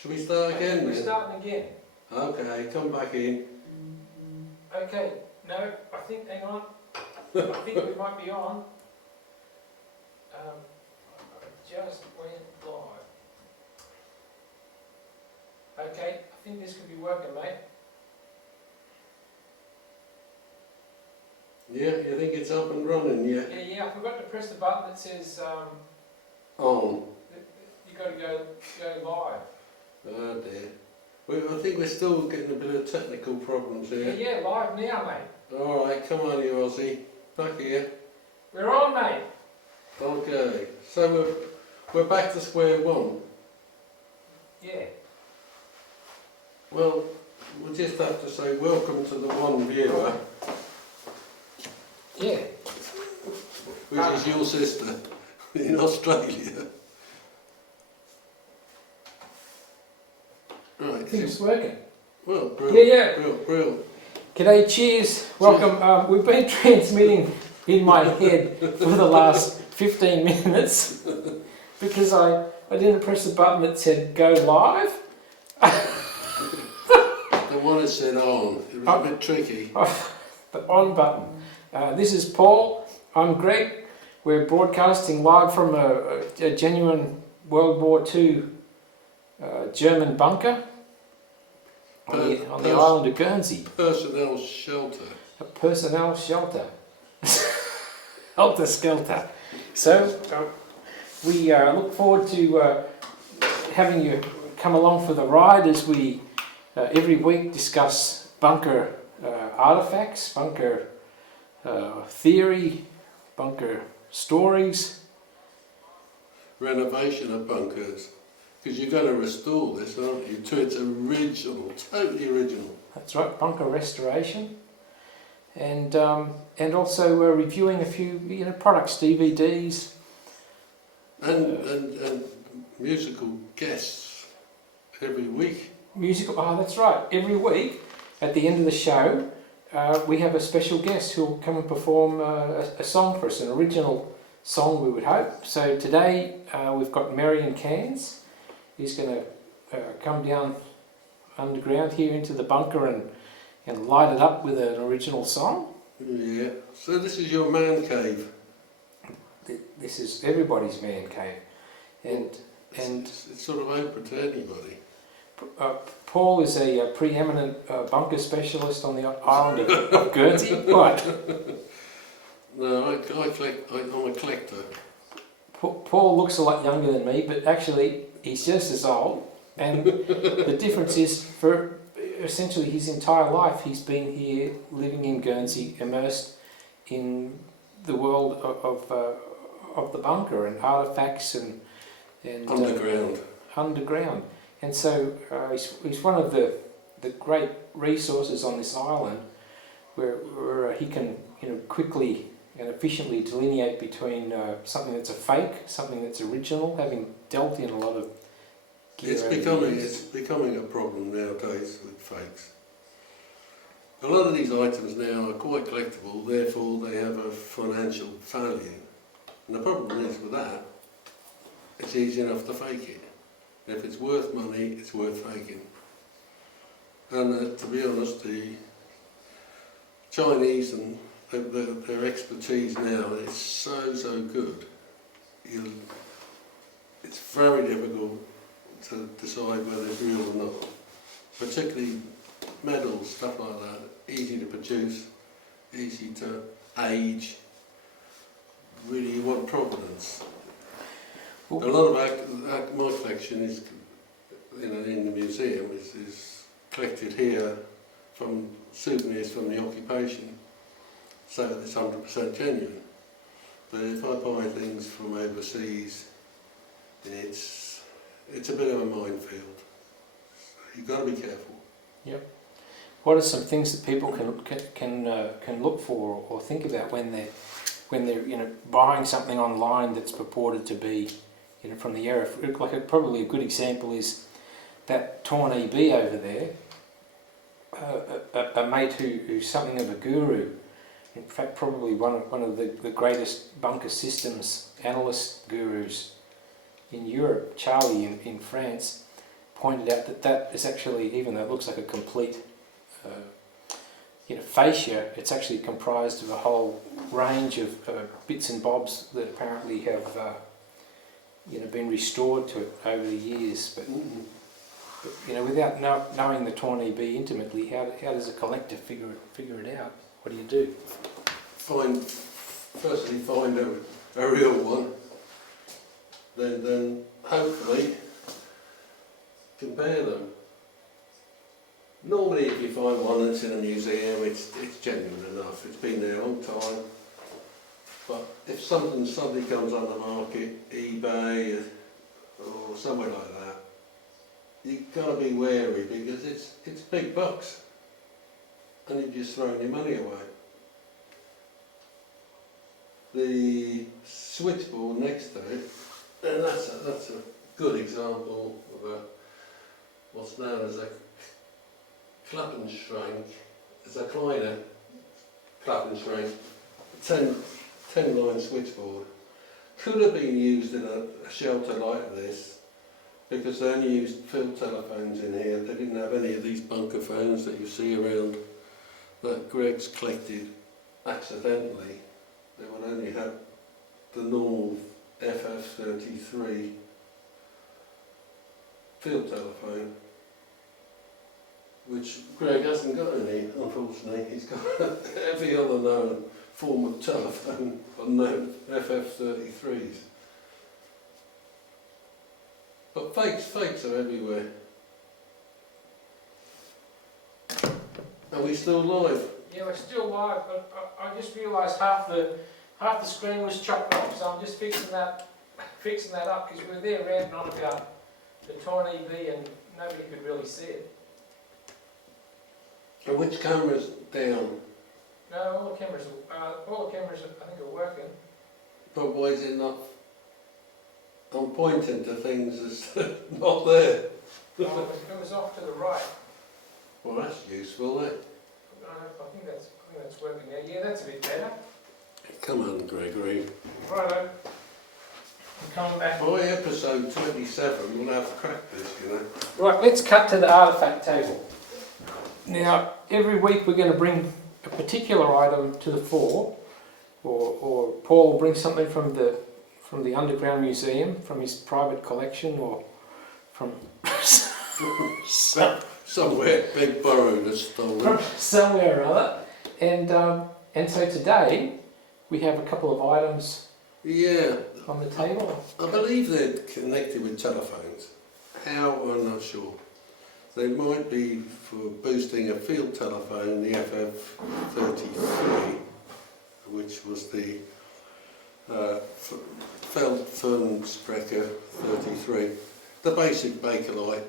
Shall we start again We're then? starting again. Okay, come back in. Okay, no, I think, hang on. I think we might be on. I just went live. Okay, I think this could be working, mate. Yeah, you think it's up and running yet? Yeah, I forgot to press the button that says On. you got to go live. Oh dear. I think we're still getting a bit of technical problems here. Yeah, live now, mate. Alright, come on you Aussie. Back here. We're on, mate. Okay, so we're back to square one. Yeah. Well, we'll just have to say welcome to the one viewer, Yeah. which is your sister in Australia. Right. I think it's working. Well, brilliant. Yeah. Brilliant. G'day, cheers, welcome. We've been transmitting in my head for the last 15 minutes because I didn't press the button that said go live. The one that said on, it was a bit tricky. The on button. This is Paul, I'm Greg. We're broadcasting live from a genuine World War II German bunker on the island of Guernsey. Personnel shelter. A personnel shelter. Helter skelter. So we look forward to having you come along for the ride as we every week discuss bunker artifacts, bunker theory, bunker stories. Renovation of bunkers. Because you're going to restore this, aren't you, to its original, totally original. That's right, bunker restoration. And also we're reviewing a few products, DVDs. And musical guests every week. That's right. Every week, at the end of the show, we have a special guest who will come and perform a song for us, an original song, we would hope. So today we've got Maryen Cairns. He's going to come down underground here into the bunker and light it up with an original song. Yeah. So this is your man cave. This is everybody's man cave, and it's sort of open to anybody. Paul is a preeminent bunker specialist on the island of Guernsey. What? No, I'm a collector. Paul looks a lot younger than me, but actually he's just as old. And the difference is, for essentially his entire life, he's been here living in Guernsey, immersed in the world of the bunker and artifacts and underground. And so he's one of the great resources on this island, where he can quickly and efficiently delineate between something that's a fake, something that's original, having dealt in a lot of gear. It's becoming a problem nowadays with fakes. A lot of these items now are quite collectible, therefore they have a financial value. And the problem is with that, it's easy enough to fake it. If it's worth money, it's worth faking. And to be honest, the Chinese and their expertise now is so good. It's very difficult to decide whether it's real or not. Particularly medals, stuff like that, easy to produce, easy to age. Really, you want provenance. A lot of my collection is, in the museum, is collected here from souvenirs from the occupation, so it's 100% genuine. But if I buy things from overseas, it's a bit of a minefield. So you've got to be careful. Yep. What are some things that people can look for or think about when they're buying something online that's purported to be from the era? Like probably a good example is that torn EB over there. A mate who's something of a guru. In fact, probably one of the greatest bunker systems analyst gurus in Europe, Charlie in France, pointed out that that is actually, even though it looks like a complete fascia, it's actually comprised of a whole range of bits and bobs that apparently have been restored to it over the years. But without knowing the Tawny bee intimately, how does a collector figure it out? What do you do? Firstly find a real one, then hopefully compare them. Normally if you find one that's in a museum, it's genuine enough, it's been there a long time. But if something suddenly comes on the market, eBay or somewhere like that, you've got to be wary because it's big bucks and you've just thrown your money away. The switchboard next to it, and that's a good example of what's known as a Klappenschrank. It's a kleiner Klappenschrank, 10-line switchboard. Could have been used in a shelter like this because they only used field telephones in here. They didn't have any of these bunker phones that you see around that Greg's collected accidentally. They would only have the normal FF33 field telephone, which Greg hasn't got any, unfortunately. He's got every other known form of telephone, unknown FF33s. But fakes are everywhere. Are we still live? Yeah, we're still live, but I just realised half the screen was chopped off, so I'm just fixing that up because we were there ranting on about the Tawny bee and nobody could really see it. And which camera's down? No, all the cameras I think are working. But why is it not? I'm pointing to things that's not there. Oh, it was off to the right. Well, that's useful, isn't it? I think that's working now. Yeah, that's a bit better. Come on, Gregory. Righto. I'm coming back. By episode 27, we'll have cracked this, Right, let's cut to the artefact table. Now, every week we're going to bring a particular item to the fore, or Paul will bring something from the underground museum, from his private collection, or from somewhere big borrowed or stolen. from somewhere or other. And so today we have a couple of items on the table. I believe they're connected with telephones. How, I'm not sure. They might be for boosting a field telephone, the FF33, which was the Feldfernsprecher 33, the basic Bakelite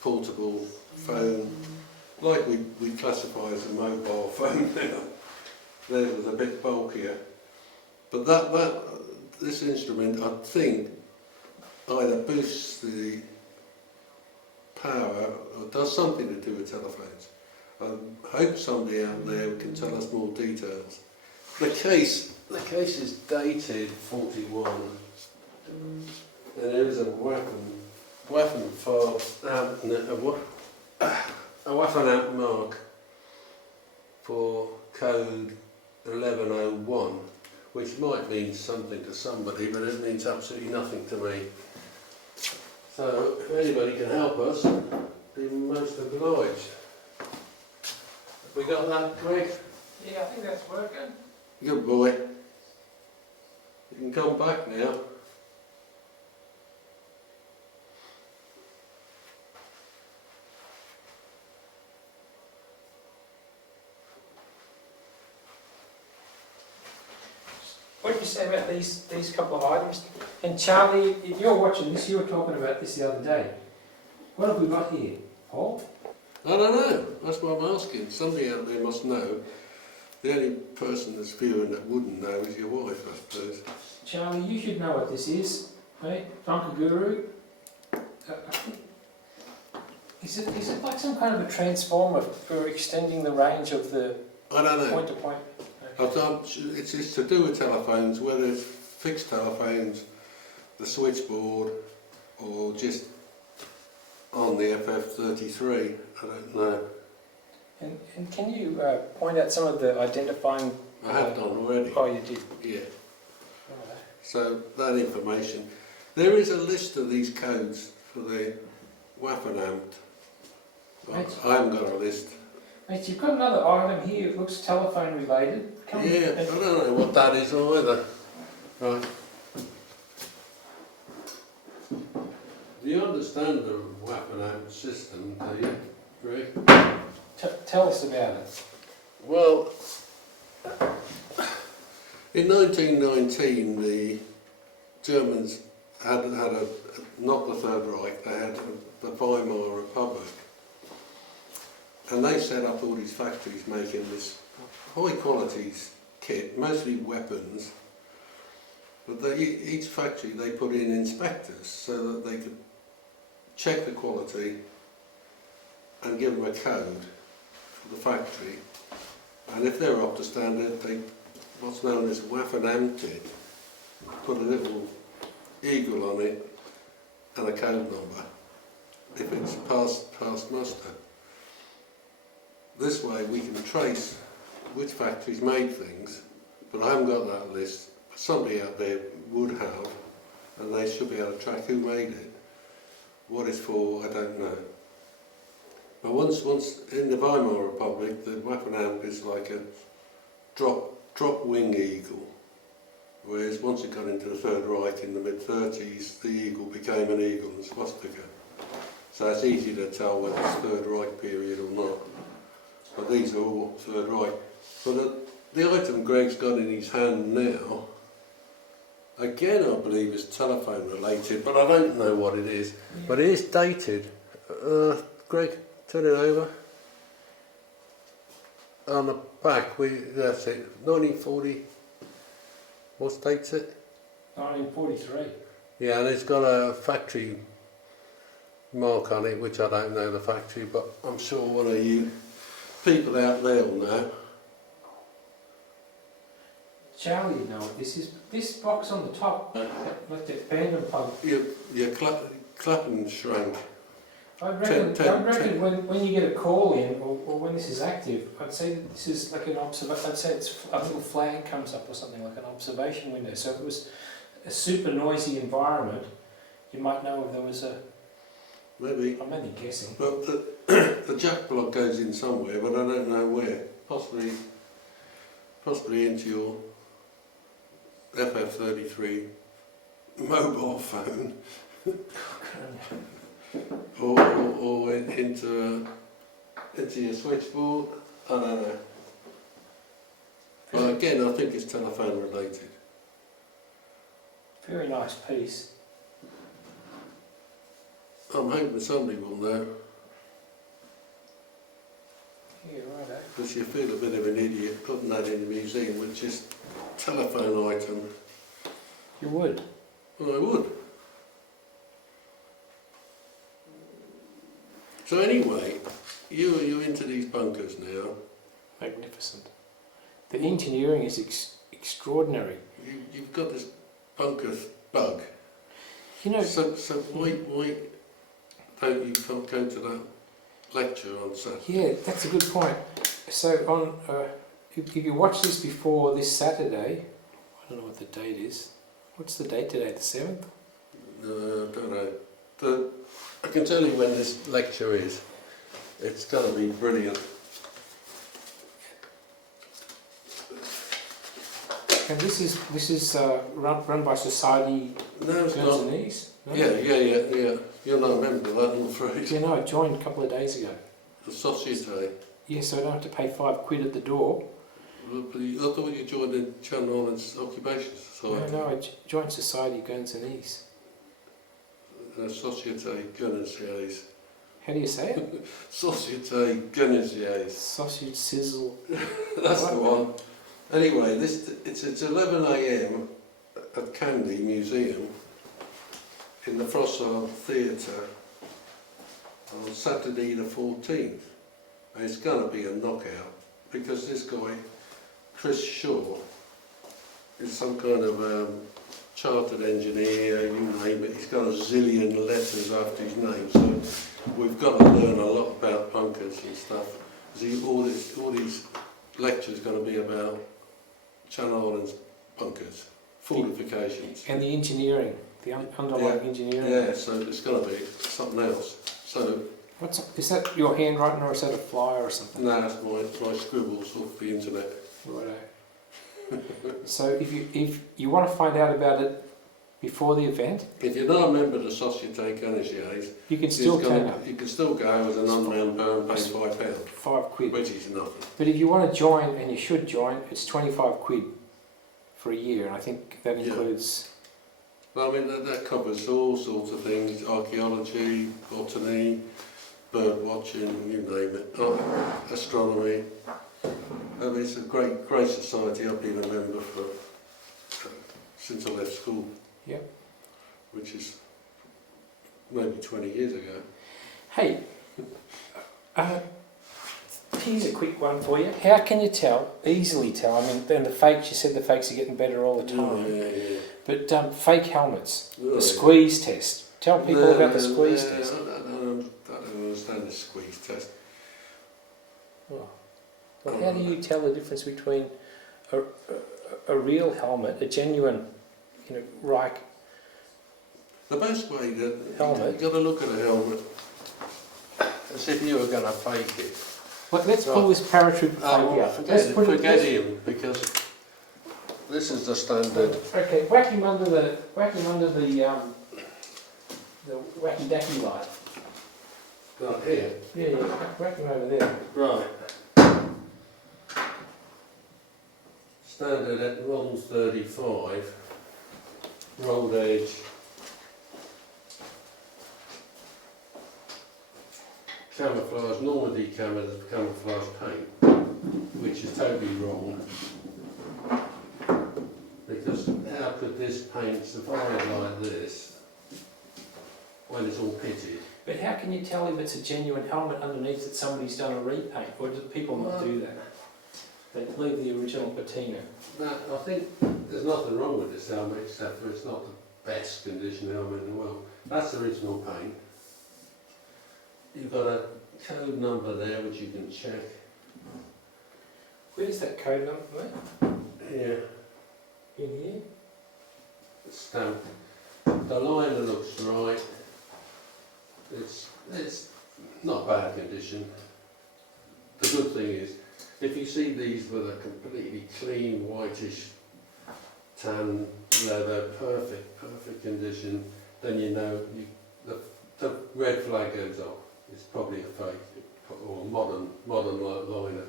portable phone, like we classify as a mobile phone now. Theirs was a bit bulkier, but this instrument, I think, either boosts the power or does something to do with telephones. I hope somebody out there can tell us more details. The case is dated 41, and there is a Waffenamp mark for code 1101, which might mean something to somebody, but it means absolutely nothing to me. So if anybody can help us, be most obliged. Have we got that, Greg? Yeah, I think that's working. Good boy. You can come back now. What did you say about these couple of items? And Charlie, if you're watching this, you were talking about this the other day. What have we got here, Paul? I don't know. That's what I'm asking. Somebody out there must know. The only person that's viewing that wouldn't know is your wife, I suppose. Charlie, you should know what this is. Hey, Bunker Guru. Is it like some kind of a transformer for extending the range of the I don't know. point to point? It's to do with telephones, whether it's fixed telephones, the switchboard, or just on the FF33. I don't know. And can you point out some of the identifying... I have done already. Oh, you did? Yeah. Right. So that information. There is a list of these codes for the Waffenamt. Well, I haven't got a list. Mate, you've got another item here. It looks telephone related. Come Yeah, I don't know what that is either. Right. Do you understand the Waffenamt system, do you, Greg? Tell us about it. Well, in 1919 the Germans had not the Third Reich, they had the Weimar Republic. And they set up all these factories making this high quality kit, mostly weapons. But each factory they put in inspectors so that they could check the quality and give them a code for the factory. And if they're up to standard, they what's known as Waffenamted, put a little eagle on it and a code number if it's passed muster. This way we can trace which factories made things, but I haven't got that list. Somebody out there would have, and they should be able to track who made it. What it's for, I don't know. But once in the Weimar Republic, the Waffenamt is like a drop wing eagle, whereas once it got into the Third Reich in the mid-30s, the eagle became an eagle and swastika. So it's easy to tell whether it's Third Reich period or not. But these are all Third Reich. But the item Greg's got in his hand now, again I believe is telephone related, but I don't know what it is. Yeah. But it is dated. Greg, turn it over. On the back, that's it, 1940, what date's it? 1943. Yeah, and it's got a factory mark on it, which I don't know the factory, but I'm sure one of you people out there will know. Charlie, you know what this is? This box on the top, like the abandoned pub. Your clapping shrank. I reckon when you get a call in, or when this is active, I'd say that this is like an observation. I'd say it's a little flag comes up or something, like an observation window. So if it was a super noisy environment, you might know if there was a... Maybe. I'm only guessing. But the jack block goes in somewhere, but I don't know where. Possibly into your FF33 mobile phone. or into your switchboard. I don't know. But again, I think it's telephone related. Very nice piece. I'm hoping somebody will know. Yeah, right. Because you feel a bit of an idiot putting that in the museum, which is telephone item. You would? Well, I would. So anyway, you're into these bunkers now. Magnificent. The engineering is extraordinary. You've got this bunker bug. You know. So why don't you go to that lecture on Saturday? Yeah, that's a good point. So on, if you watch this before this Saturday, I don't know what the date is. What's the date today? The 7th? I don't know. I can tell you when this lecture is. It's going to be brilliant. And this is run by Society Guernsey. No? Yeah. You're not a member of that, I'm afraid. Yeah, no, I joined a couple of days ago. The Societe. Yeah, so I don't have to pay £5 at the door. I thought you joined the Channel Islands Occupation Society. No, I joined Society Guernsey. Societe Guernsey. How do you say it? Societe Guernsey. Sausage sizzle. That's the one. Anyway, it's 11 AM at Candy Museum in the Frossard Theatre on Saturday the 14th. And it's going to be a knockout because this guy, Chris Shaw, is some kind of chartered engineer, you name it. He's got a zillion letters after his name, so we've got to learn a lot about bunkers and stuff. See, all these lectures are going to be about Channel Islands bunkers, fortifications. And the engineering, the underlying engineering. Yeah, so it's going to be something else. So Is that your handwriting or is that a flyer or something? no, that's my scribbles off the internet. Righto. So if you want to find out about it before the event, If you're not a member of the Société Guernsey, you can still turn up. you can still go as an unmanned member and pay £5, £5. which is nothing. But if you want to join, and you should join, it's £25 for a year, and I think that includes. Well, I mean that covers all sorts of things: archaeology, botany, bird watching, you name it, astronomy. I mean, it's a great society. I've been a member for since I left school. Yep. Which is maybe 20 years ago. Hey, here's a quick one for you. How can you easily tell? I mean, then the fakes, you said the fakes are getting better all the time. Yeah. But fake helmets, Oh, the squeeze test. Tell people about the squeeze test. I don't understand the squeeze test. Oh. Well, how do you tell the difference between a real helmet, a genuine, Reich The best way that helmet? you've got to look at a helmet as if you were going to fake it. Well, let's pull this paratrooper fake out. Forget him, because this is the standard. Okay, whack him under the wacky dacky light. Right here. Yeah, whack him over there. Right. Standard at roll 35, rolled edge. Camouflage, Normandy camouflage paint, which is totally wrong. Because how could this paint survive like this when it's all pitted? But how can you tell if it's a genuine helmet underneath that somebody's done a repaint, or do people not do that? They leave the original patina. No, I think there's nothing wrong with this helmet except for it's not the best condition helmet in the world. That's the original paint. You've got a code number there which you can check. Where's that code number, mate? Here. In here? Stamped. The liner looks right. It's not bad condition. The good thing is, if you see these with a completely clean, whitish, tan leather, perfect condition, then you know the red flag goes off. It's probably a fake or modern liner.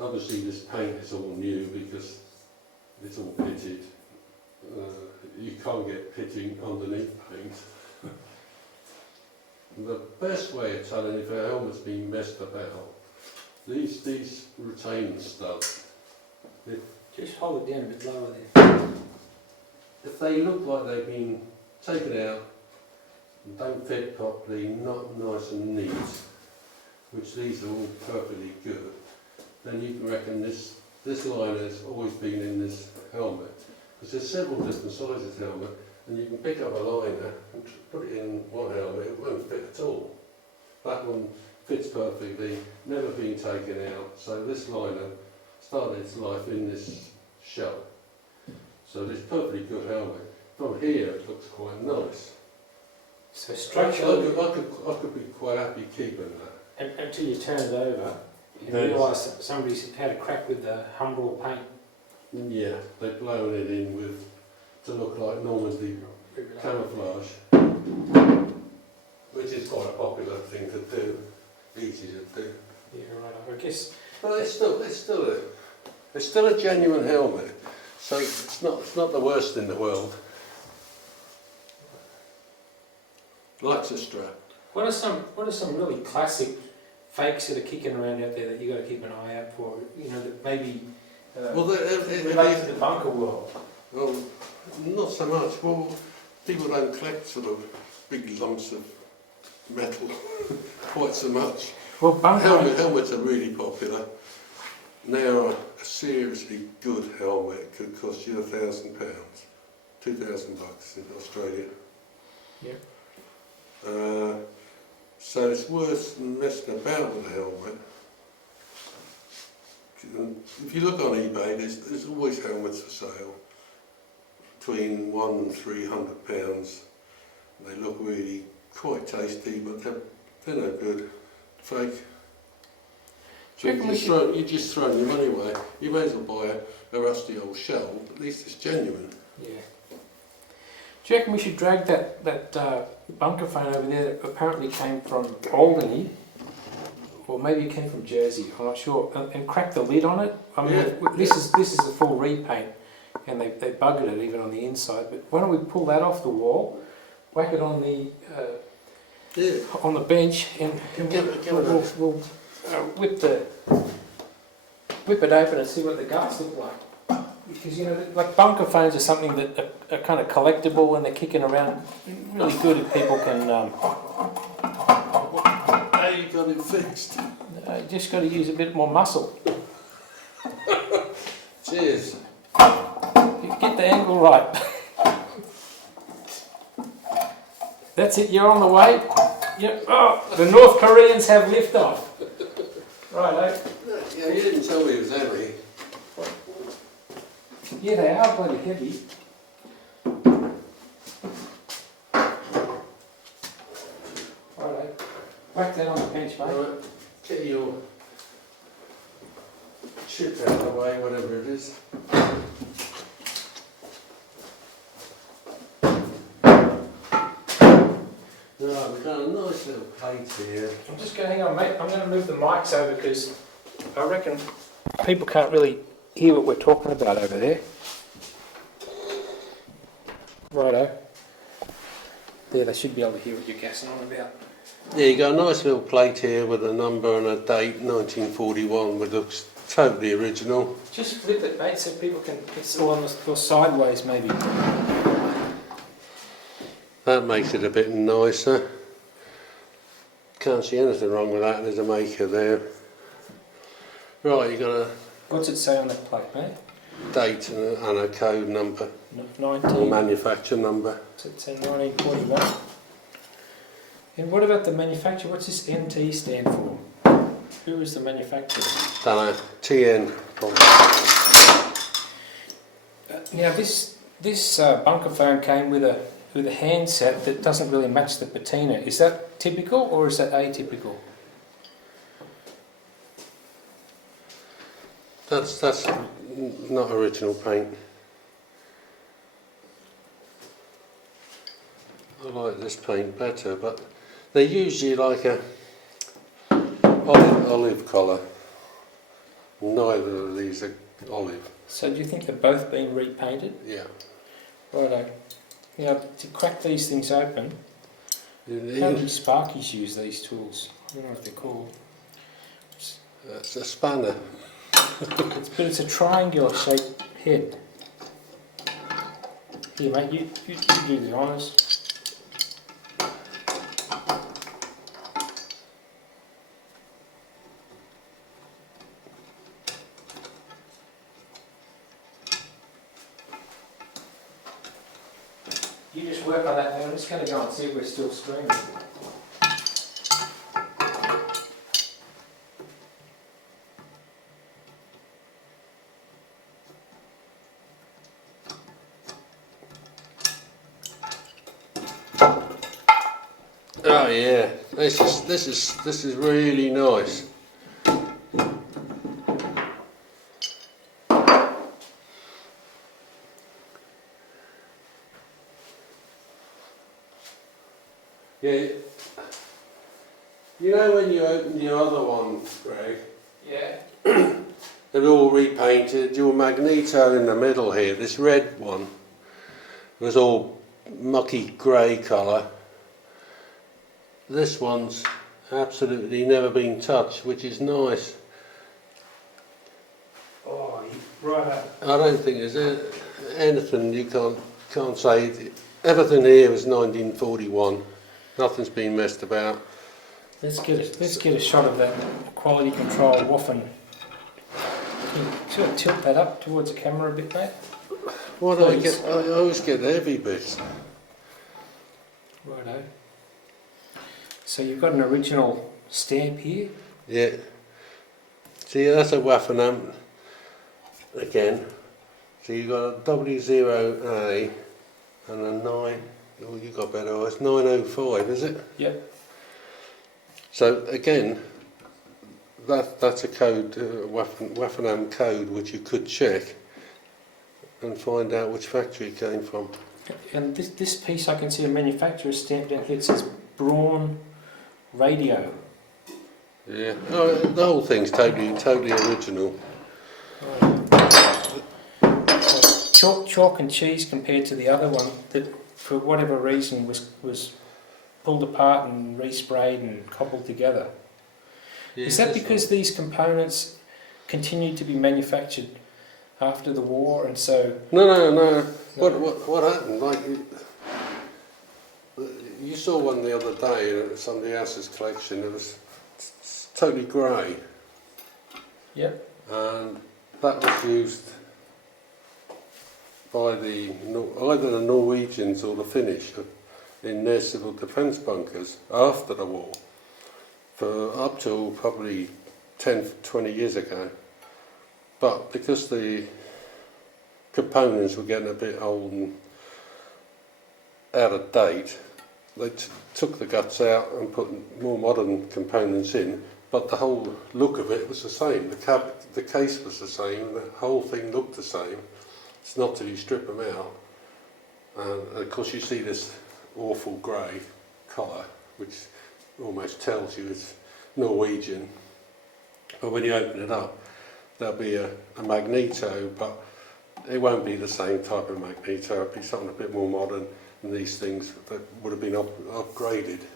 Obviously, this paint is all new because it's all pitted. You can't get pitting underneath paint. The best way of telling if a helmet's been messed about, these retaining studs. Just hold it down a bit lower there. If they look like they've been taken out, don't fit properly, not nice and neat, which these are all perfectly good, then you can reckon this liner's always been in this helmet. Because there's several different sizes of helmet, and you can pick up a liner and put it in one helmet, it won't fit at all. That one fits perfectly, never been taken out, so this liner started its life in this shell. So this perfectly good helmet. From here it looks quite nice. So structurally, I could be quite happy keeping that. until you turn it over, you realise that somebody's had a crack with the Humbrol paint. Yeah, they've blown it in to look like Normandy camouflage, which is quite a popular thing to do, easy to do. Yeah, right. I guess. But it's still a genuine helmet, so it's not the worst in the world. Luxor strap. What are some really classic fakes that are kicking around out there that you got to keep an eye out for? That maybe relate to the bunker world. Well, not so much. Well, people don't collect sort of big lumps of metal quite so much. Well, bunker helmets are really popular. Now, a seriously good helmet could cost you £1,000, $2,000 in Australia. Yeah. So it's worse than messing about with a helmet. If you look on eBay, there's always helmets for sale, between £100 and £300. They look really quite tasty, but they're no good. Fake. So you just throw your money away. You may as well buy a rusty old shell. At least it's genuine. Yeah. Do you reckon we should drag that bunker phone over there that apparently came from Albany, or maybe it came from Jersey, I'm not sure, and crack the lid on it? I mean, Yeah. this is a full repaint, and they buggered it even on the inside. But why don't we pull that off the wall, whack it on the on the bench, and we'll whip it open and see what the guts look like. Because, you know, like bunker phones are something that are kind of collectible and they're kicking around really good if people can... How you got it fixed? Just got to use a bit more muscle. Cheers. Get the angle right. That's it, you're on the way. Yep. Oh, the North Koreans have liftoff. Right, Yeah, you didn't tell me it was heavy. yeah, they are bloody heavy. Right, whack that on the bench, mate. Right, get your chip out of the way, whatever it is. Right, we've got a nice little plate here. I'm just going to hang on, mate. I'm going to move the mics over because I reckon people can't really hear what we're talking about over there. Righto. There, they should be able to hear what you're gassing on about. Yeah, you got a nice little plate here with a number and a date, 1941, which looks totally original. Just flip it, mate, so people can. It's all on the or sideways, maybe. That makes it a bit nicer. Can't see anything wrong with that. There's a maker there. Right, you got a What's it say on that plate, mate? date and a code number, 19. or manufacture number. So it say 1941. And what about the manufacturer? What's this NT stand for? Who is the manufacturer? Dunno, TN. Now this bunker phone came with a handset that doesn't really match the patina. Is that typical or is that atypical? That's not original paint. I like this paint better, but they're usually like a olive colour. Neither of these are olive. So do you think they're both being repainted? Yeah. Righto. Now to crack these things open, how do Sparkies use these tools? I don't know what they're called. It's a spanner. But it's a triangular shaped head. Here mate, you do the honours. You just work on that now. I'm just going to go and see if we're still streaming. Oh yeah, this is really nice. Yeah, you know when you opened your other one, Greg, Yeah. they're all repainted. Your magneto in the middle here, this red one, was all mucky grey colour. This one's absolutely never been touched, which is nice. Oh, right up. I don't think there's anything you can't say. Everything here was 1941. Nothing's been messed about. Let's get a shot of that quality control waffin. Can you sort of tilt that up towards the camera a bit, mate? What do I get? I always get the heavy bits. Righto. So you've got an original stamp here. Yeah. See, that's a Waffenham again. So you've got a W0A and a 9. Oh, you got better eyes. 905, is it? Yep. So again, that's a code, Waffenham code, which you could check and find out which factory it came from. And this piece, I can see a manufacturer's stamp down here. It says Braun Radio. Yeah. Oh, the whole thing's totally original. So chalk and cheese compared to the other one that, for whatever reason, was pulled apart and resprayed and cobbled together. Yeah, is that because these components continued to be manufactured after the war, and so? No. What happened? Like you saw one the other day in somebody else's collection. It was totally grey. Yep. And that was used by either the Norwegians or the Finnish in their civil defence bunkers after the war, for up till probably 10, 20 years ago. But because the components were getting a bit old and out of date, they took the guts out and put more modern components in, but the whole look of it was the same. The case was the same, the whole thing looked the same. It's not till you strip them out. And of course you see this awful grey colour, which almost tells you it's Norwegian. But when you open it up, there'll be a magneto, but it won't be the same type of magneto. It'll be something a bit more modern, and these things that would have been upgraded.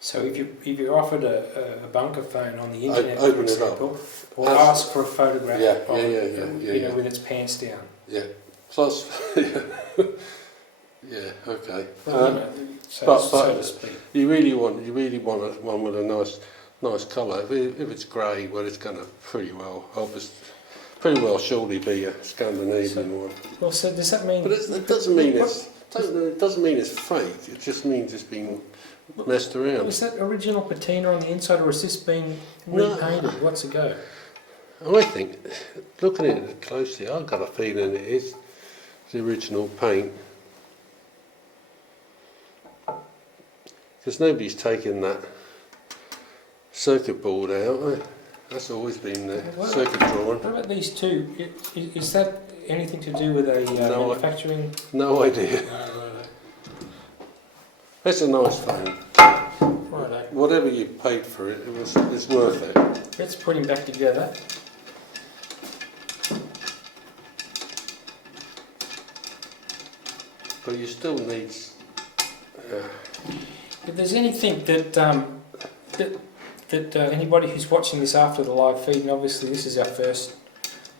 So if you're offered a bunker phone on the internet, Open for example, or ask for a photograph of it, with its pants down. Yeah. Plus, yeah, okay. So to speak. You really want one with a nice colour. If it's grey, well, it's going to pretty well surely be a Scandinavian one. Well, so does that mean? But it doesn't mean it's fake. It just means it's been messed around. Is that original patina on the inside, or has this been repainted? What's it go? I think, looking at it closely, I've got a feeling it is the original paint. Because nobody's taken that circuit board out. That's always been the circuit drawing. What about these two? Is that anything to do with a manufacturing? No idea. It's a nice phone. Righto. Whatever you paid for it, it's worth it. Let's put him back together. But you still need. If there's anything that anybody who's watching this after the live feed, and obviously this is our first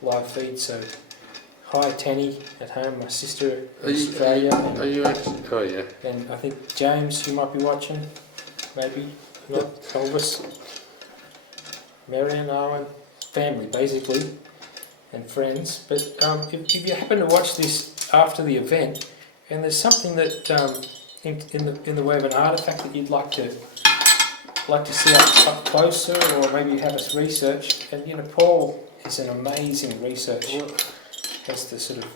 live feed, so hi Tanny at home, my sister in Australia. Are you actually? Oh yeah. And I think James, you might be watching, maybe not Elvis, Maryen, Owen, family basically, and friends. But if you happen to watch this after the event, and there's something that in the way of an artefact that you'd like to see up closer, or maybe you have us research, and Paul is an amazing researcher. That's the sort of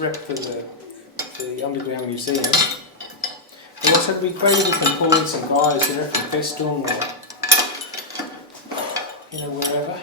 rep for the Underground Museum. And also it'd be great if we can pull in some guys, from Festung or wherever.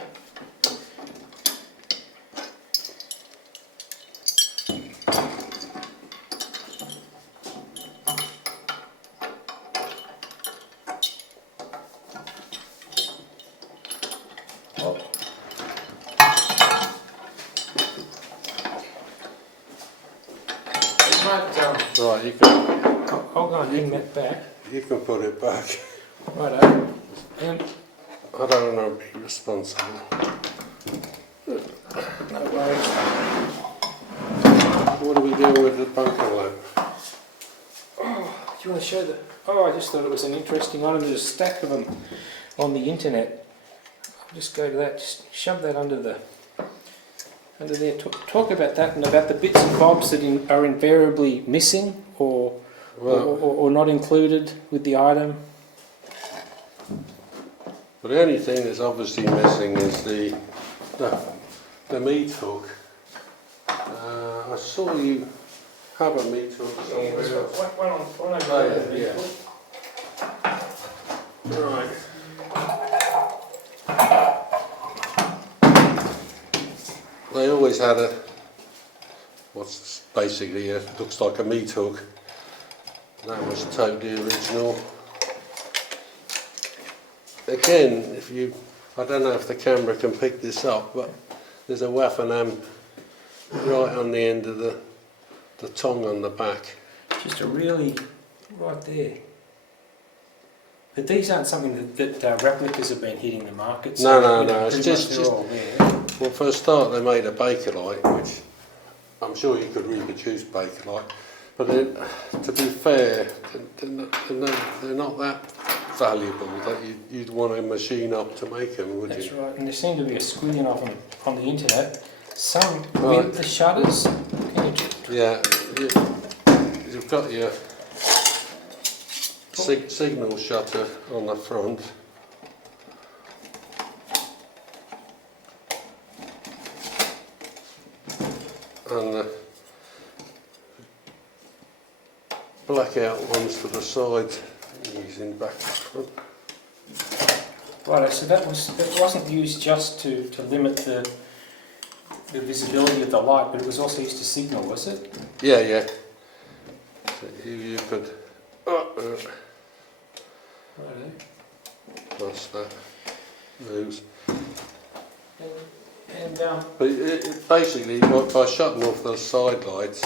Right, you can. Hold on, bring that back. You can put it back. Righto. And I don't want to be responsible. no worries. What are we doing with the bunker lamp? Oh, do you want to show the? Oh, I just thought it was an interesting item. There's a stack of them on the internet. I'll just go to that. Just shove that under the under there. Talk about that and about the bits and bobs that are invariably missing or not included with the item. But the only thing that's obviously missing is the meat hook. I saw you have a meat hook somewhere else. One over there. there. Right. They always had what's basically looks like a meat hook. That was totally original. Again, I don't know if the camera can pick this up, but there's a Waffen right on the end of the tongue on the back. Just right there. But these aren't something that replicas have been hitting the market. So no. It's just all there. Well, for a start, they made a Bakelite, which I'm sure you could reproduce Bakelite. But to be fair, they're not that valuable that you'd want to machine up to make them, would you? That's right. And there seem to be a squillion of them on the internet. Some Right. with the shutters. Yeah, you've got your signal shutter on the front. And the blackout ones for the side, using back and front. Right, so that wasn't used just to limit the visibility of the light, but it was also used to signal, was it? Yeah. So you could plus that moves. But basically, by shutting off those side lights,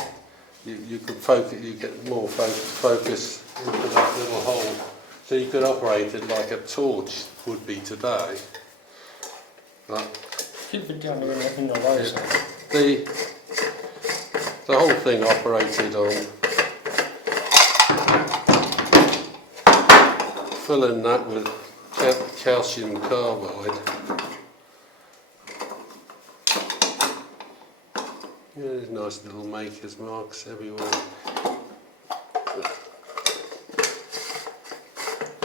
you could focus. You get more focus into that little hole. So you could operate it like a torch would be today. Keep it down there in the low zone. The whole thing operated on filling that with calcium carbide. Yeah, there's nice little maker's marks everywhere.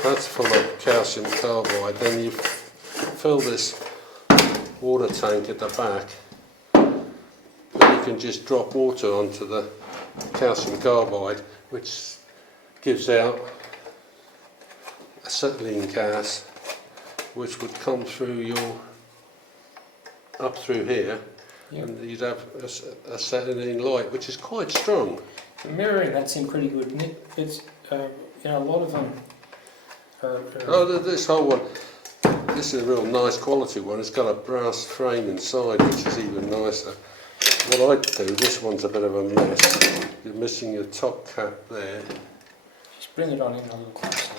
That's full of calcium carbide. Then you fill this water tank at the back. And you can just drop water onto the calcium carbide, which gives out acetylene gas, which would come through up through here. Yep. And you'd have acetylene light, which is quite strong. The mirroring, that seemed pretty good, isn't it? It's, a lot of them this whole one, this is a real nice quality one. It's got a brass frame inside, which is even nicer. What I do, this one's a bit of a mess. You're missing your top cap there. Just bring it on in a little closer.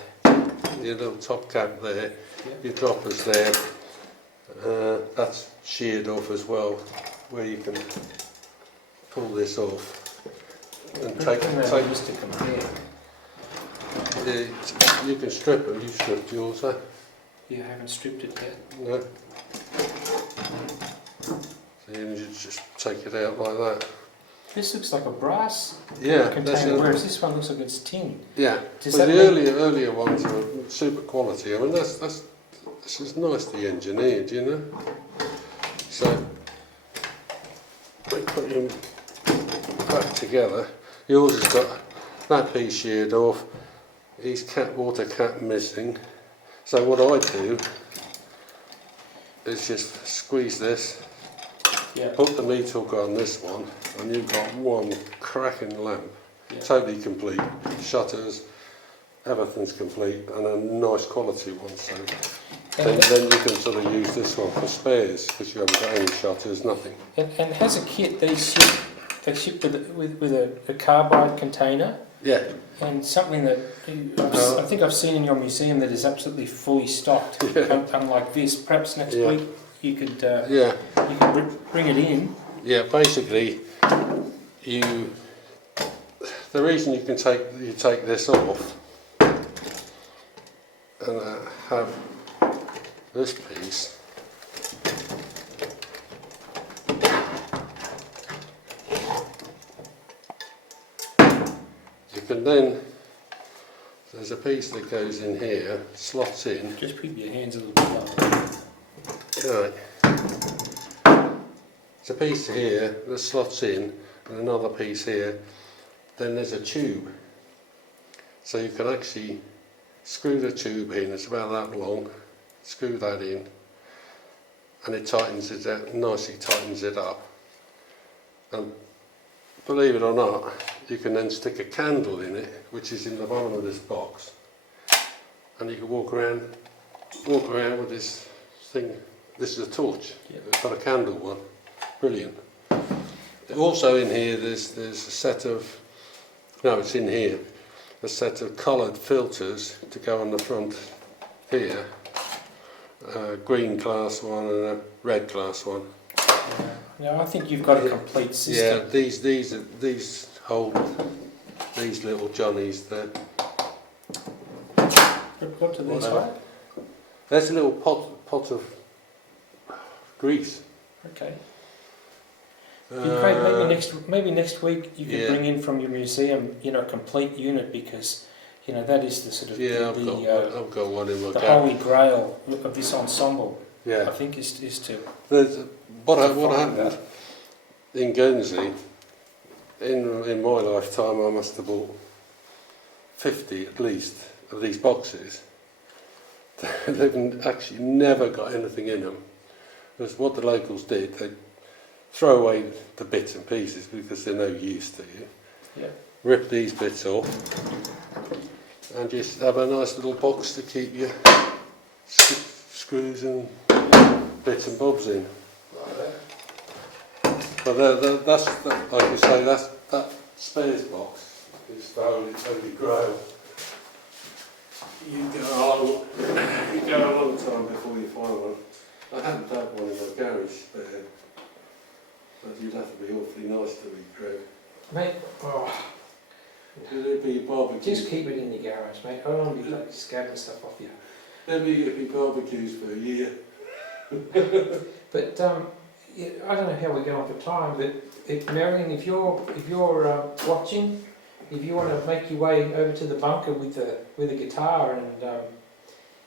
Your little top cap there, yep. Your droppers there. That's sheared off as well, where you can pull this off and take. Just to compare. You can strip them. You've stripped yours, huh? You haven't stripped it yet. No. So you just take it out like that. This looks like a brass container, whereas this one looks like it's tin. Yeah. Does but that the earlier ones are super quality. I mean, this is nicely engineered, you know. So we put them back together. Yours has got that piece sheared off. These water cap missing. So what I do is just squeeze this, put the meat hook on this one, and you've got one cracking lamp, totally complete, shutters, everything's complete, and a nice quality one. So then you can sort of use this one for spares, because you haven't got any shutters, nothing. And has a kit, they ship with a carbide container. Yeah. And something that I think I've seen in your museum that is absolutely fully stocked, unlike this. Perhaps next week you could bring it in. Yeah, basically, the reason you take this off and have this piece You can then, there's a piece that goes in here, slots in. Just put your hands a little bit up. Right. There's a piece here that slots in, and another piece here. Then there's a tube. So you can actually screw the tube in, it's about that long, screw that in, and it tightens it out, nicely tightens it up. And believe it or not, you can then stick a candle in it, which is in the bottom of this box, and you can walk around with this thing. This is a torch. Yep. It's got a candle one. Brilliant. Also in here, there's a set of, no, it's in here, a set of coloured filters to go on the front here. A green class one and a red class one. Now I think you've got a complete system. Yeah, these hold these little johnnies there. What do these hold? There's a little pot of grease. Okay. Craig, maybe next week you could bring in from your museum, a complete unit, because that is the sort of I've got one in my the holy grail of this ensemble. Yeah, I think is to. What happened in Guernsey in my lifetime, I must have bought 50 at least of these boxes. They've actually never got anything in them. Because what the locals did, they throw away the bits and pieces because they're no use to you. Yeah. Rip these bits off and just have a nice little box to keep your screws and bits and bobs in. But that's like you say, that spares box is the holy grail. You go a long time before you find one. I haven't had one in my garage spare, but you'd have to be awfully nice to me, Greg. Mate, It'd be barbecue. just keep it in your garage, mate. I don't want to be like scabbing stuff off you. It'd be barbecues for a year. But I don't know how we're going for time. But Maryen, if you're watching, if you want to make your way over to the bunker with a guitar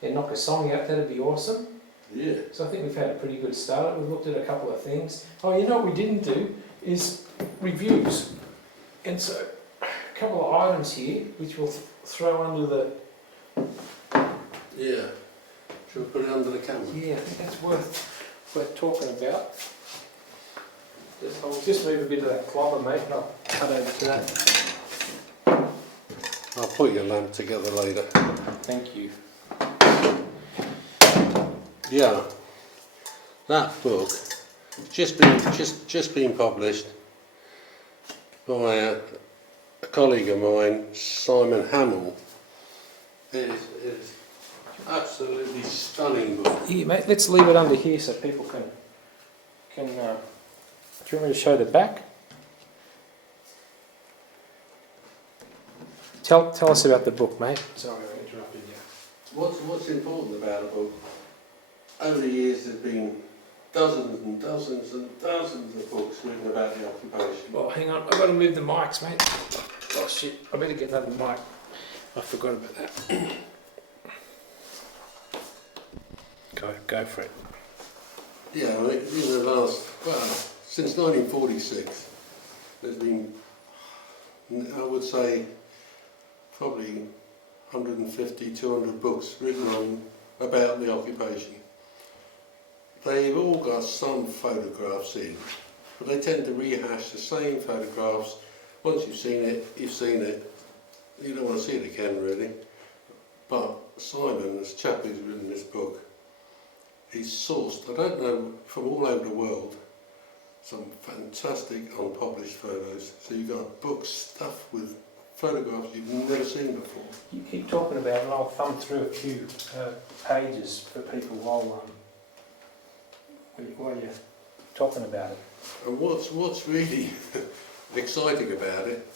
and knock a song out, that'd be awesome. Yeah. So I think we've had a pretty good start. We've looked at a couple of things. Oh, what we didn't do is reviews. And so a couple of items here, which we'll throw under the... Yeah. Shall we put it under the camera? Yeah, I think that's worth talking about. I'll just move a bit of that clobber, mate, and I'll cut over to that. I'll put your lamp together later. Thank you. Yeah, that book just been published by a colleague of mine, Simon Hamond. It is absolutely stunning book. Yeah, mate, let's leave it under here so people can do you want me to show the back? Tell us about the book, mate. Sorry, I interrupted you. What's important about a book? Over the years, there's been dozens and dozens and dozens of books written about the occupation. Well, hang on, I've got to move the mics, mate. Oh shit, I better get another mic. I forgot about that. Go for it. Yeah, I mean, in the last, since 1946, there's been, I would say, probably 150, 200 books written about the occupation. They've all got some photographs in, but they tend to rehash the same photographs. Once you've seen it, you've seen it. You don't want to see it again, really. But Simon, this chap who's written this book, he's sourced, I don't know, from all over the world, some fantastic unpublished photos. So you've got a book stuffed with photographs you've never seen before. You keep talking about it and I'll thumb through a few pages for people while you're talking about it. And what's really exciting about it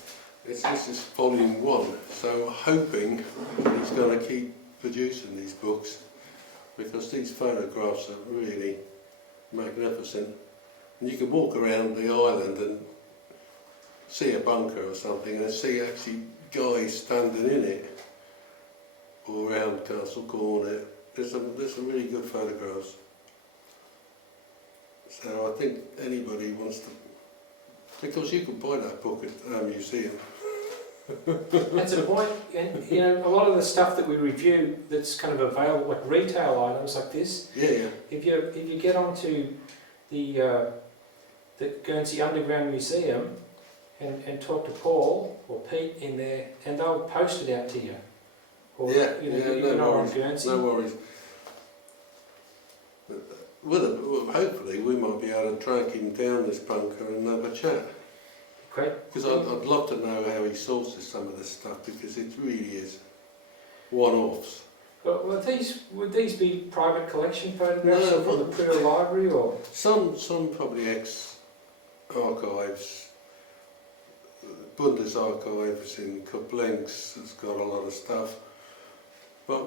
is this is volume 1, so hoping he's going to keep producing these books, because these photographs are really magnificent. And you can walk around the island and see a bunker or something and actually guy standing in it, or around Castle Cornet. There's some really good photographs. So I think anybody wants to, because you can buy that book at our museum. That's a point, and you know, a lot of the stuff that we review that's kind of available, like retail items like this. Yeah. If you get onto the Guernsey Underground Museum and talk to Paul or Pete in there, and they'll post it out to you. Or, you know, no on worries. Guernsey. No worries. Well, hopefully we might be able to track him down this bunker and have a chat. Great. Because I'd love to know how he sources some of this stuff, because it really is one-offs. Well, would these be private collection photographs No, from the Prior Library, or? Some probably ex-archives. Bundes archives in Koblenz has got a lot of stuff. But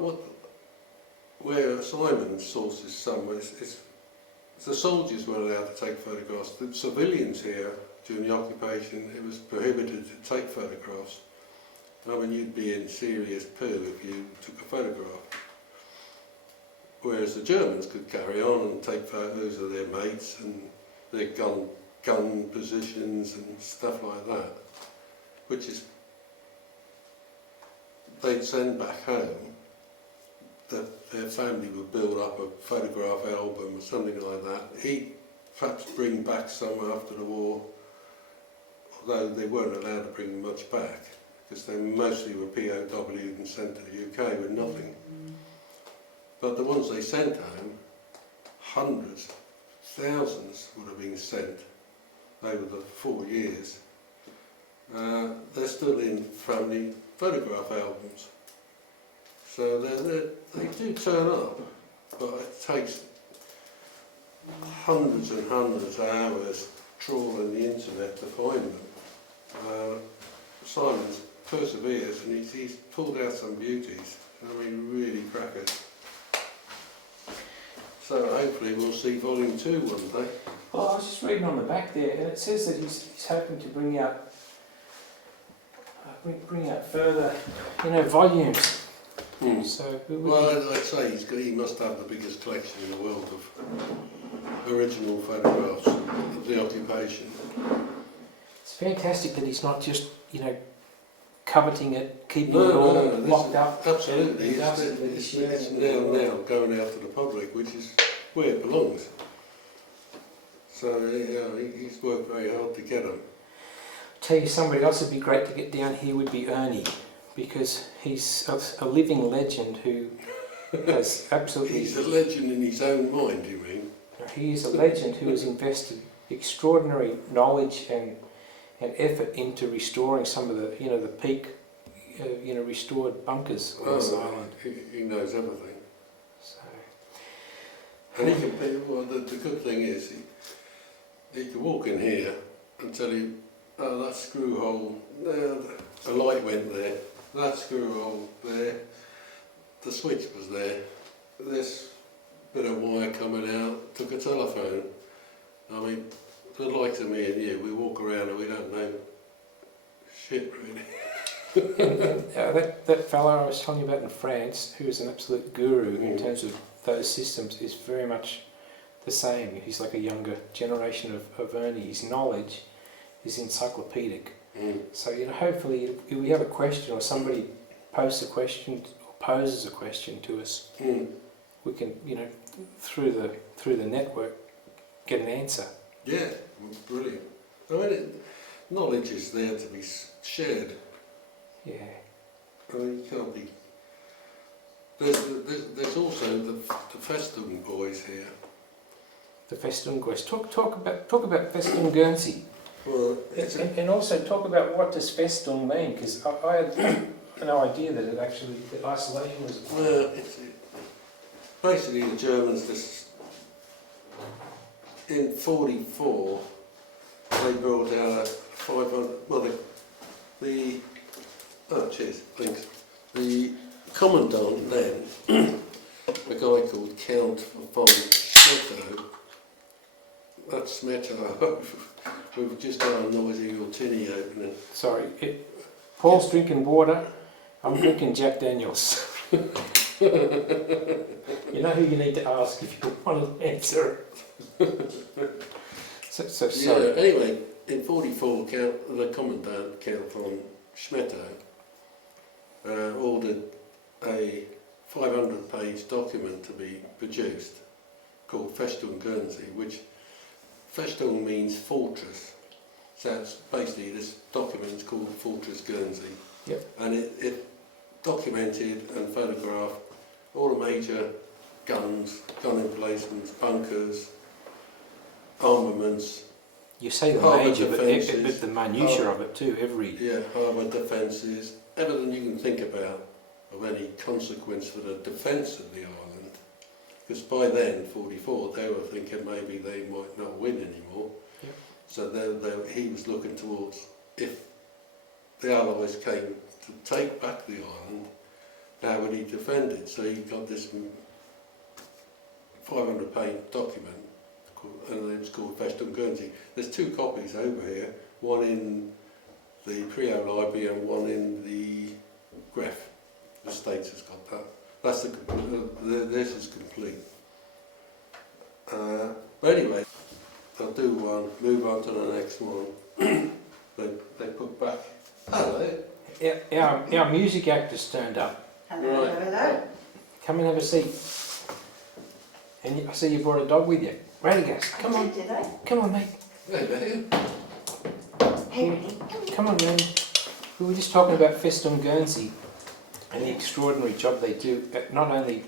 where Simon sources some is the soldiers were allowed to take photographs. The civilians here, during the occupation, it was prohibited to take photographs. I mean, you'd be in serious poo if you took a photograph. Whereas the Germans could carry on and take photos of their mates and their gun positions and stuff like that, which is, they'd send back home, that their family would build up a photograph album or something like that. He'd perhaps bring back some after the war, although they weren't allowed to bring much back, because they mostly were POW'd and sent to the UK with nothing. But the ones they sent home, hundreds, thousands would have been sent over the 4 years. They're still in family photograph albums. So they do turn up, but it takes hundreds and hundreds of hours trawling the internet to find them. Simon's perseveres, and he's pulled out some beauties. I mean, really crackers. So hopefully we'll see volume 2 one day. Well, I was just reading on the back there, and it says that he's hoping to bring out further, you know, volumes. So, well, I'd say he must have the biggest collection in the world of original photographs of the occupation. It's fantastic that he's not just, you know, coveting it, keeping it all locked up. Absolutely, it's now going out to the public, which is where it belongs. So he's worked very hard to get them. Tell you, somebody else would be great to get down here would be Ernie, because he's a living legend who has absolutely... He's a legend in his own mind, you mean? He is a legend who has invested extraordinary knowledge and effort into restoring some of the, you know, the peak, you know, restored bunkers on this island. He knows everything. So. And he can, well, the good thing is, he can walk in here and tell you, oh, that screw hole, there, the light went there, that screw hole there, the switch was there, this bit of wire coming out, took a telephone. I mean, the likes of me and you, we walk around and we don't know shit really. That fellow I was telling you about in France, who is an absolute guru in terms of those systems, is very much the same. He's like a younger generation of Ernie. His knowledge is encyclopedic. So, you know, hopefully if we have a question or somebody posts a question or poses a question to us, we can, you know, through the network get an answer. Yeah, brilliant. I mean, knowledge is there to be shared. Yeah. I mean, you can't be... There's also the Festung boys here. The Festung boys. Talk about Festung Guernsey. Well, and also talk about what does Festung mean, because I had no idea that it actually, that isolation was... Well, basically the Germans, in 1944, they brought out a 500, well thanks. The commandant then, a guy called Count von Smeto, that's Smeto, we've just had a noisy little tinny opening. Sorry, Paul's drinking water. I'm drinking Jack Daniels. You know who you need to ask if you want an answer. So Yeah, anyway, in 44, the Commandant, Count von Schmetto, ordered a 500-page document to be produced called Festung Guernsey, which Festung means fortress. So it's basically this document is called Fortress Guernsey. Yep. And it documented and photographed all the major guns, gun emplacements, bunkers, armaments. You say the harbour major, but defences, the minutiae of it too. harbour defences, everything you can think about of any consequence for the defence of the island. Because by then, 44, they were thinking maybe they might not win anymore. Yep. So he was looking towards, if the Allies came to take back the island, how would he defend it? So he got this 500-page document, and it's called Festung Guernsey. There's 2 copies over here, one in the Prio Library and one in the Gref. The States has got that. That's this is complete. But anyway, I'll do one, move on to the next one. they put back. Hello. Our music actor's turned up. Hello, Right. hello. Come and have a seat. And I see you brought a dog with you. Radagast, come on. Did I? Come on, mate. Hello. Hey, Randy. Come on, Randy. We were just talking about Festung Guernsey and the extraordinary job they do at not only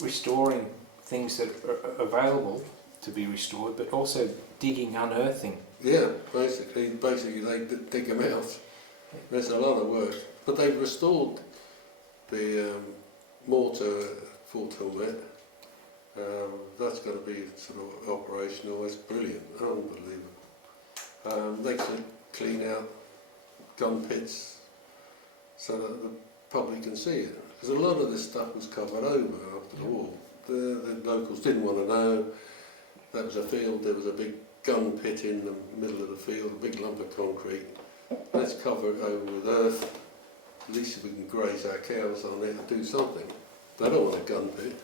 restoring things that are available to be restored, but also digging, unearthing. Yeah, basically they dig them out. There's a lot of work, but they've restored the mortar at Fort Helmet. That's going to be sort of operational. It's brilliant, unbelievable. They can clean out gun pits so that the public can see it. Because a lot of this stuff was covered over after the war. The locals didn't want to know. That was a field, there was a big gun pit in the middle of the field, a big lump of concrete. Let's cover it over with earth. At least if we can graze our cows on it and do something. They don't want a gun pit,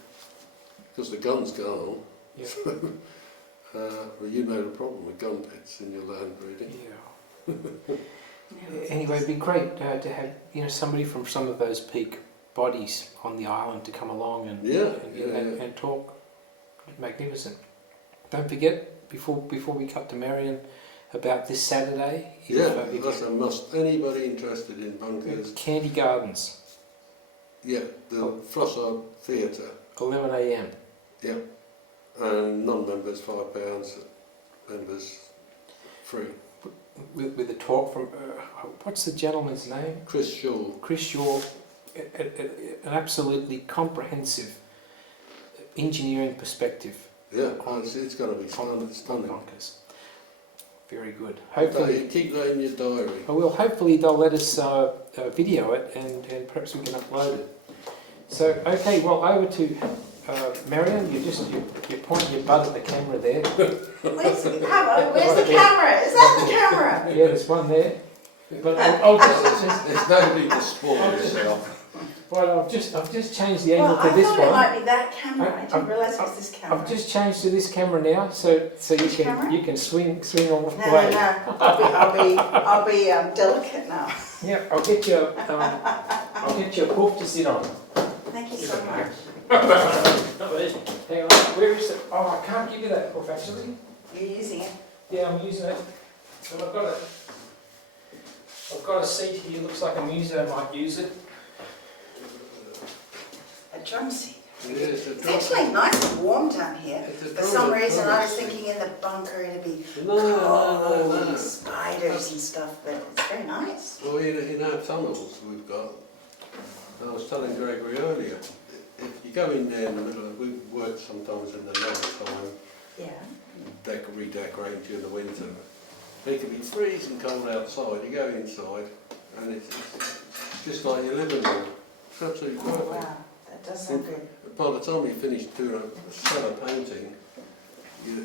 because the gun's gone. Yeah. Well, you know the problem with gun pits in your land breeding. Yeah. Anyway, it'd be great to have somebody from some of those peak bodies on the island to come along and talk. Magnificent. Don't forget before we cut to Maryen about this Saturday. If that's a must. Anybody interested in bunkers? Candy Gardens. Yeah, the Flossard Theatre. 11 a.m. Yeah, and non-members £5, members free. With a talk from what's the gentleman's name? Chris Shaw. Chris Shaw. An absolutely comprehensive engineering perspective. Yeah, it's going to be stunning. Bunkers. Very good. Hopefully, Keep that in your diary. Well, hopefully they'll let us video it and perhaps we can upload it. So, okay, well, over to Maryen. You point your butt at the camera there. Where's the camera? Is that the camera? Yeah, there's one there. But I'll just There's nobody to spoil yourself. well, I've just changed the angle to I this thought one. it might be that camera. I didn't realise it was this camera. I've just changed to this camera now, so Camera? you can swing on the No, blade. no. I'll be delicate now. Yeah, I'll get you a poof to sit on. Thank you so much. Hang on, where is it? Oh, I can't give you that poof actually. You're using it. Yeah, I'm using it. And I've got a seat here, looks like a muso might use it. A drum seat. Yes, It's actually nice and warm down here. It's a For some drum reason I was seat. thinking in the bunker it'd be No. and spiders and stuff, but it's very nice. Well, in our tunnels we've got, I was telling Gregory earlier, if you go in there in the middle of, we work sometimes in the night time, Yeah. redecorate during the winter. It can be freezing cold outside, you go inside and it's just like your living room. It's absolutely Oh perfect. wow, that does sound good. By the time you finish doing a cellar painting,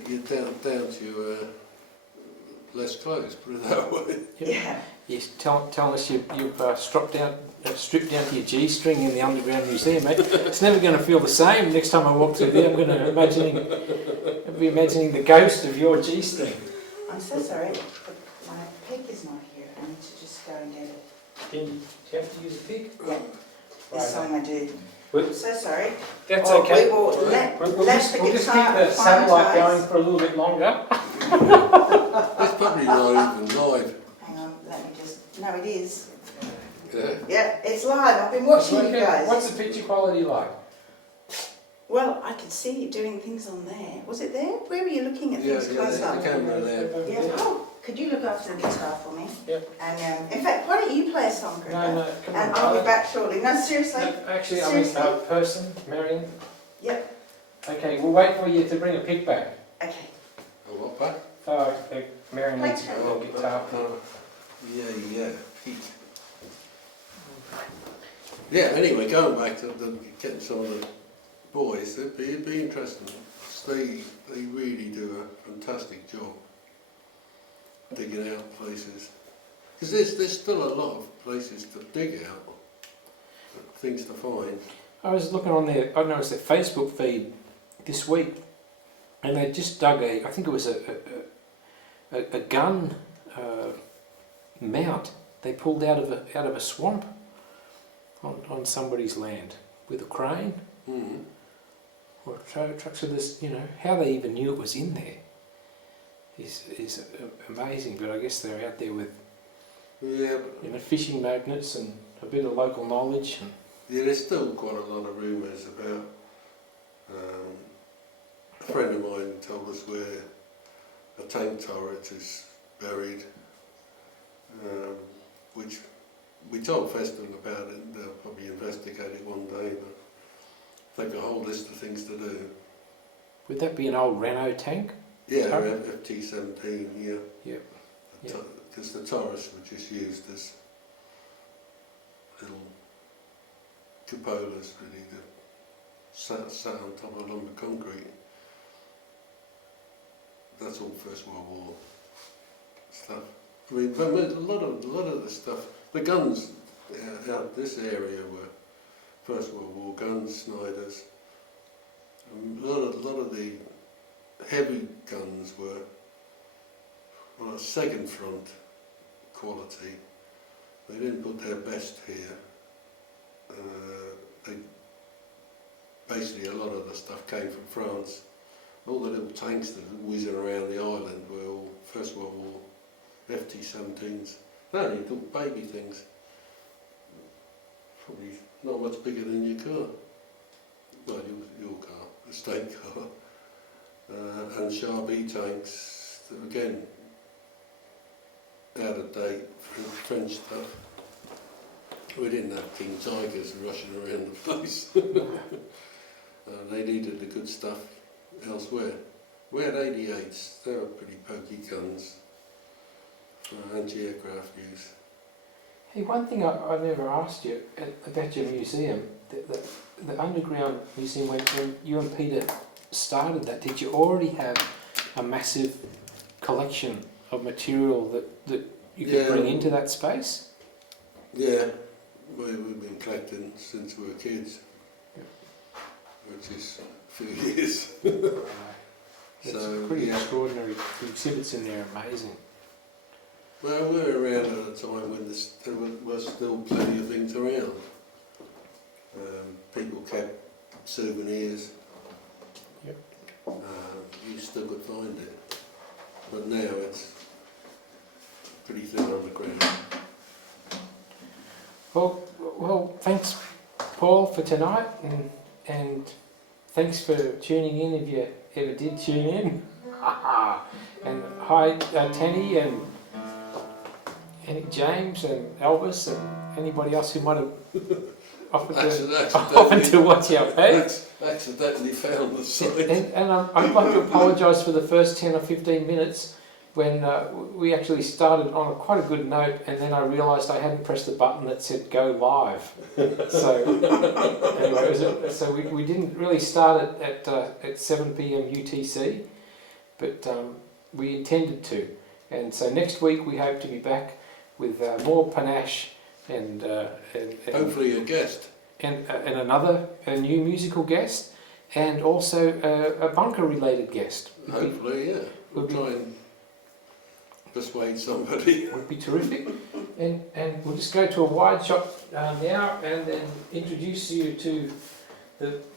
you're down to less clothes, put it that way. Yeah. Yes, tell us you've stripped down to your G-string in the Underground Museum, mate. It's never going to feel the same next time I walk through there. I'm going to be imagining the ghost of your G-string. I'm so sorry, but my pig is not here. I need to just go and get it. Do you have to use a pig? Yeah, this time I do. Well, I'm so sorry. that's okay. We will We'll let just the keep the guitar satellite acclimatise. going for a little bit longer. It's probably not even live. Hang on, let me just... No, it is. Yeah. Yeah, it's live. I've been watching you guys. What's the picture quality like? Well, I could see you doing things on there. Was it there? Where were you looking at things close the up? camera there. Yeah. Oh, could you look after the guitar for me? Yep. And in fact, why don't you play a song, Greta? No, come on. And I'll be back shortly. No, seriously. No, actually, I mean, person, Maryen. Yep. Okay, we'll wait for you to bring a pick back. Okay. Oh, what back? Oh, Maryen needs a little guitar. Yeah, Pete. Yeah, anyway, going back to getting some of the boys, it'd be interesting. They really do a fantastic job digging out places. Because there's still a lot of places to dig out, things to find. I was looking on their Facebook feed this week, and they just dug I think it was a gun mount they pulled out of a swamp on somebody's land with a crane or a tow truck. So this, how they even knew it was in there is amazing. But I guess they're out there with fishing magnets and a bit of local knowledge. Yeah, there's still quite a lot of rumours about. A friend of mine told us where a tank turret is buried, which we told Feston about it, and they'll probably investigate it one day, but they've got a whole list of things to do. Would that be an old Renault tank? Yeah, Turret? FT17, yeah. Yep. Because the Taurus were just used as little cupolas, really, that sat on top of lumber concrete. That's all First World War stuff. I mean, but a lot of the stuff, the guns out this area were First World War guns, Snyders. A lot of the heavy guns were second front quality. They didn't put their best here. Basically, a lot of the stuff came from France. All the little tanks that were whizzing around the island were all First World War FT17s. They only little baby things. Probably not much bigger than your car. Well, your car, the state car. And Carbide tanks, that again, out of date, French stuff. We didn't have King Tigers rushing around the place. They needed the good stuff elsewhere. We had 88s, they were pretty pokey guns for anti-aircraft use. Hey, one thing I never asked you about your museum, the Underground Museum, when you and Peter started that, did you already have a massive collection of material that you could bring into that space? Yeah, we've been collecting since we were kids, which is a few years. It's pretty extraordinary. The exhibits in there are amazing. Well, we were around at a time when there was still plenty of things around. People kept souvenirs. Yep. You still could find it, but now it's pretty thin on the ground. Well, thanks, Paul, for tonight, and thanks for tuning in if you ever did tune in. And hi, Tanny and James and Elvis and anybody else who might have offered to watch our page. Accidentally found the site. And I'd like to apologise for the first 10 or 15 minutes when we actually started on quite a good note, and then I realised I hadn't pressed the button that said go live. So anyway, we didn't really start it at 7 p.m. UTC, but we intended to. And so next week we hope to be back with more panache and Hopefully a guest. and another a new musical guest, and also a bunker related guest. Hopefully, yeah. We'll try and persuade somebody. Would be terrific. And we'll just go to a wide shot now and then introduce you to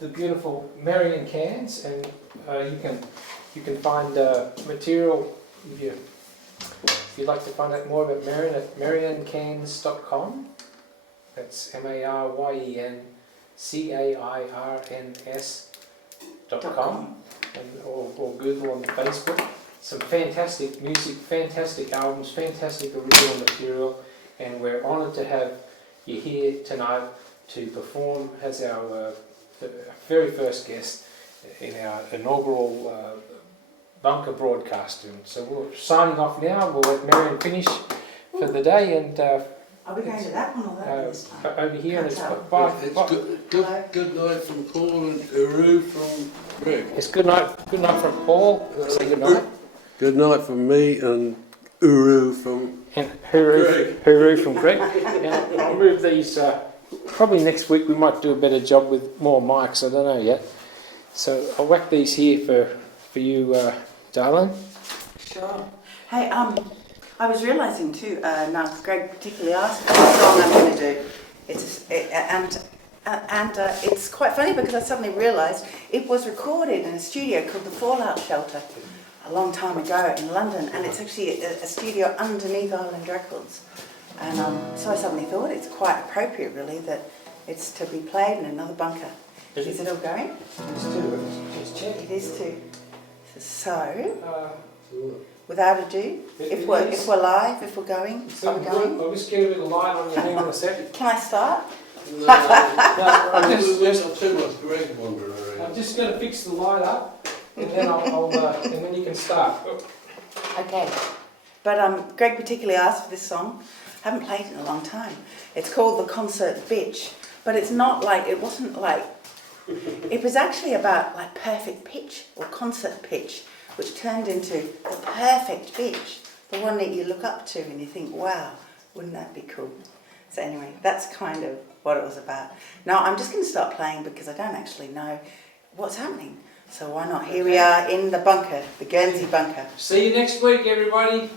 the beautiful Maryen Cairns, and you can find material if you'd like to find out more about Maryen at maryencairns.com. That's MARYENCAIRNS.com, or Google on Facebook. Some fantastic music, fantastic albums, fantastic original material, and we're honoured to have you here tonight to perform as our very first guest in our inaugural bunker broadcast. And so we're signing off now. We'll let Maryen finish for the day, and Are we going to that one or that one this time? over here, and it's Can't bye. Good night from Paul and Uru from Greg. It's good night from Paul. Say good night. Good night from me and Uru from And Greg. hooroo from Greg. And I'll move these. Probably next week we might do a better job with more mics. I don't know yet. So I'll whack these here for you, darling. Sure. Hey, I was realising too, now Greg particularly asked what song I'm going to do. It's quite funny because I suddenly realised it was recorded in a studio called the Fallout Shelter a long time ago in London, and it's actually a studio underneath Island Records. And so I suddenly thought it's quite appropriate really that it's to be played in another bunker. Is it all going? Just check. It is too. So, without ado, if we're live, if we're going, are we going? I'll just get a bit of light on you. Hang on a second. Can I start? No, I'm we've got too much Greg wandering around. just going to fix the light up, and then and then you can start. Okay. But Greg particularly asked for this song. I haven't played it in a long time. It's called The Concert Bitch, but it was actually about like perfect pitch or concert pitch, which turned into the perfect pitch, the one that you look up to and you think, wow, wouldn't that be cool? So anyway, that's kind of what it was about. Now I'm just going to start playing because I don't actually know what's happening. So why not? Here we are in the bunker, the Guernsey bunker. See you next week, everybody.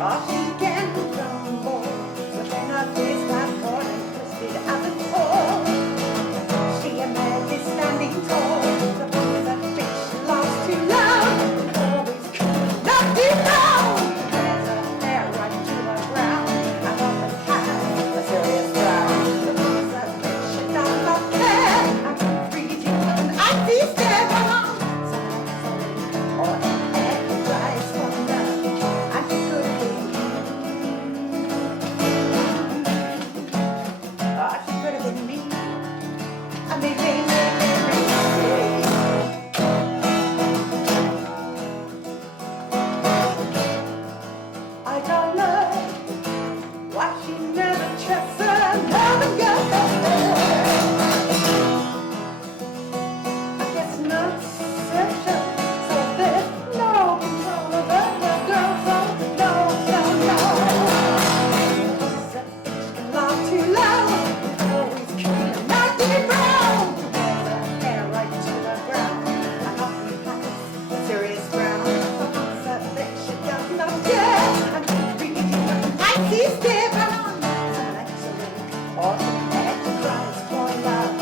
Or she can crumble within a face like corn and crisp. I don't know why she never trusts another girl. I guess not sexual, so there's no control of other girls. Oh no, no, no. That bitch can laugh too loud, always keep knocking brown. There's her hair right to the ground, and off in pockets, serious brown. That bitch, she does not care. He's there, but on an excellent awesome act cries for love.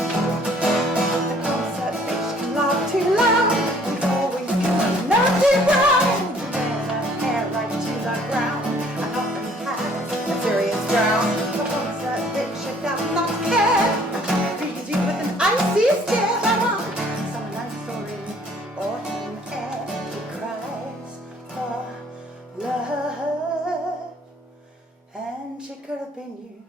The concert bitch can laugh too loud. He's always coming nothing wrong. There's her hair right to the ground, and often has a serious frown. The concert bitch she does not care. And she treats you with an icy stare, but on some nights or in autumn air, he cries for love. And she could have been you.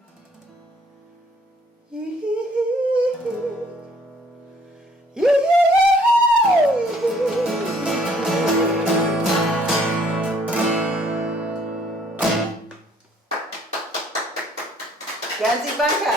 Guernsey Bunker.